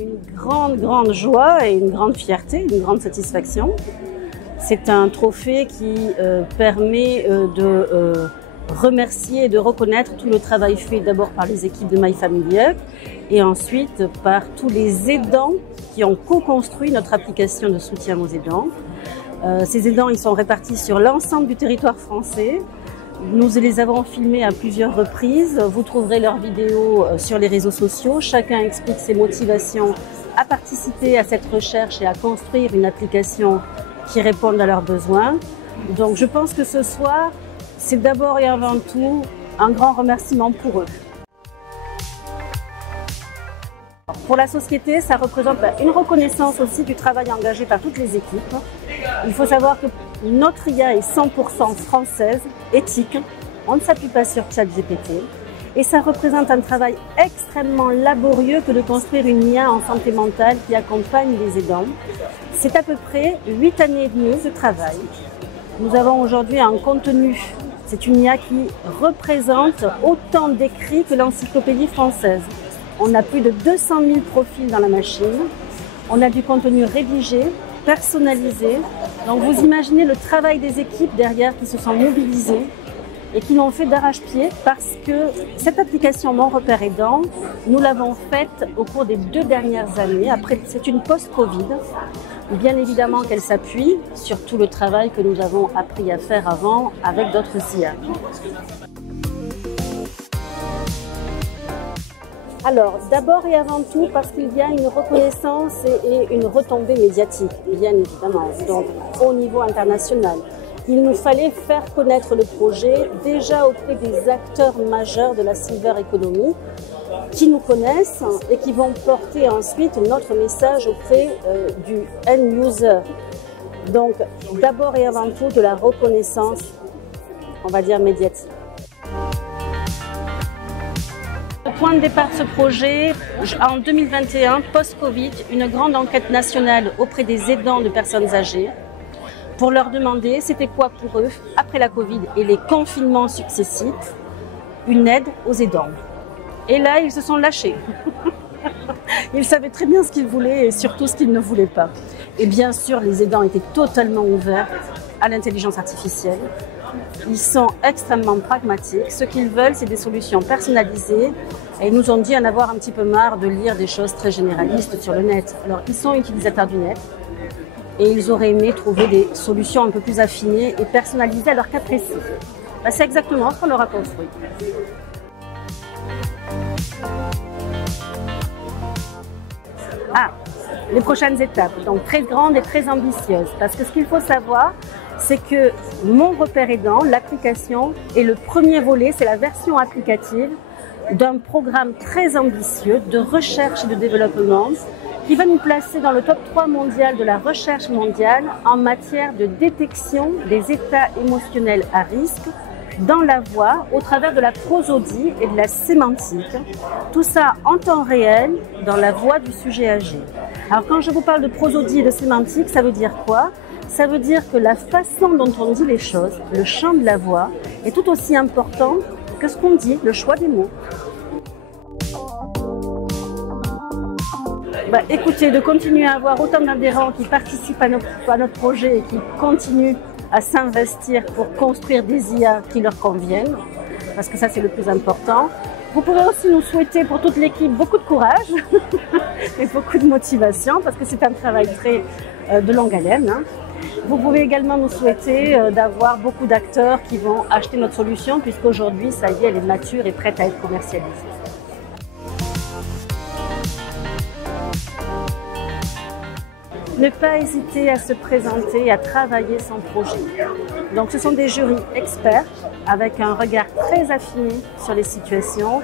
Une grande joie et une grande fierté, une grande satisfaction. C'est un trophée qui permet de remercier et de reconnaître tout le travail fait d'abord par les équipes de My Family Up et ensuite par tous les aidants qui ont co-construit notre application de soutien aux aidants. Ces aidants, ils sont répartis sur l'ensemble du territoire français. Nous les avons filmés à plusieurs reprises. Vous trouverez leurs vidéos sur les réseaux sociaux. Chacun explique ses motivations à participer à cette recherche et à construire une application qui réponde à leurs besoins. Donc je pense que ce soir, c'est d'abord et avant tout un grand remerciement pour eux. Pour la société, ça représente une reconnaissance aussi du travail engagé par toutes les équipes. Il faut savoir que notre IA est 100% française, éthique. On ne s'appuie pas sur ChatGPT. Et ça représente un travail extrêmement laborieux que de construire une IA en santé mentale qui accompagne les aidants. C'est à peu près 8 années et demie de travail. Nous avons aujourd'hui un contenu. C'est une IA qui représente autant d'écrits que l'encyclopédie française. On a plus de 200 000 profils dans la machine. On a du contenu rédigé, personnalisé. Donc vous imaginez le travail des équipes derrière qui se sont mobilisées et qui l'ont fait d'arrache-pied parce que cette application Mon Repère Aidant, nous l'avons faite au cours des 2 dernières années. Après, c'est une post-Covid. Bien évidemment qu'elle s'appuie sur tout le travail que nous avons appris à faire avant avec d'autres IA. Alors, d'abord et avant tout, parce qu'il y a une reconnaissance et une retombée médiatique, bien évidemment, donc au niveau international. Il nous fallait faire connaître le projet déjà auprès des acteurs majeurs de la silver economy qui nous connaissent et qui vont porter ensuite notre message auprès du end user. Donc, d'abord et avant tout, de la reconnaissance, on va dire, médiatique. Le point de départ de ce projet, en 2021, post-Covid, une grande enquête nationale auprès des aidants de personnes âgées pour leur demander c'était quoi pour eux, après la Covid et les confinements successifs, une aide aux aidants. Et là, ils se sont lâchés. Ils savaient très bien ce qu'ils voulaient et surtout ce qu'ils ne voulaient pas. Et bien sûr, les aidants étaient totalement ouverts à l'intelligence artificielle. Ils sont extrêmement pragmatiques. Ce qu'ils veulent, c'est des solutions personnalisées. Et ils nous ont dit en avoir un petit peu marre de lire des choses très généralistes sur le net. Alors, ils sont utilisateurs du net et ils auraient aimé trouver des solutions un peu plus affinées et personnalisées à leur cas précis. Ben, c'est exactement ce qu'on leur a construit. Les prochaines étapes, donc très grandes et très ambitieuses. Parce que ce qu'il faut savoir, c'est que Mon Repère Aidant, l'application, est le premier volet, c'est la version applicative d'un programme très ambitieux de recherche et de développement qui va nous placer dans le top 3 mondial de la recherche mondiale en matière de détection des états émotionnels à risque dans la voix au travers de la prosodie et de la sémantique. Tout ça en temps réel dans la voix du sujet âgé. Alors quand je vous parle de prosodie et de sémantique, ça veut dire quoi? Ça veut dire que la façon dont on dit les choses, le chant de la voix, est tout aussi important que ce qu'on dit, le choix des mots. Écoutez, de continuer à avoir autant d'adhérents qui participent à notre projet et qui continuent à s'investir pour construire des IA qui leur conviennent, parce que ça c'est le plus important. Vous pouvez aussi nous souhaiter pour toute l'équipe beaucoup de courage et beaucoup de motivation, parce que c'est un travail très de longue haleine. Vous pouvez également nous souhaiter d'avoir beaucoup d'acteurs qui vont acheter notre solution, puisqu'aujourd'hui, ça y est, elle est mature et prête à être commercialisée. Ne pas hésiter à se présenter, à travailler son projet. Donc ce sont des jurys experts avec un regard très affiné sur les situations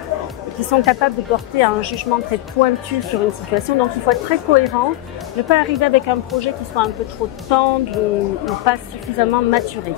et qui sont capables de porter un jugement très pointu sur une situation. Donc il faut être très cohérent, ne pas arriver avec un projet qui soit un peu trop tendre ou pas suffisamment maturé.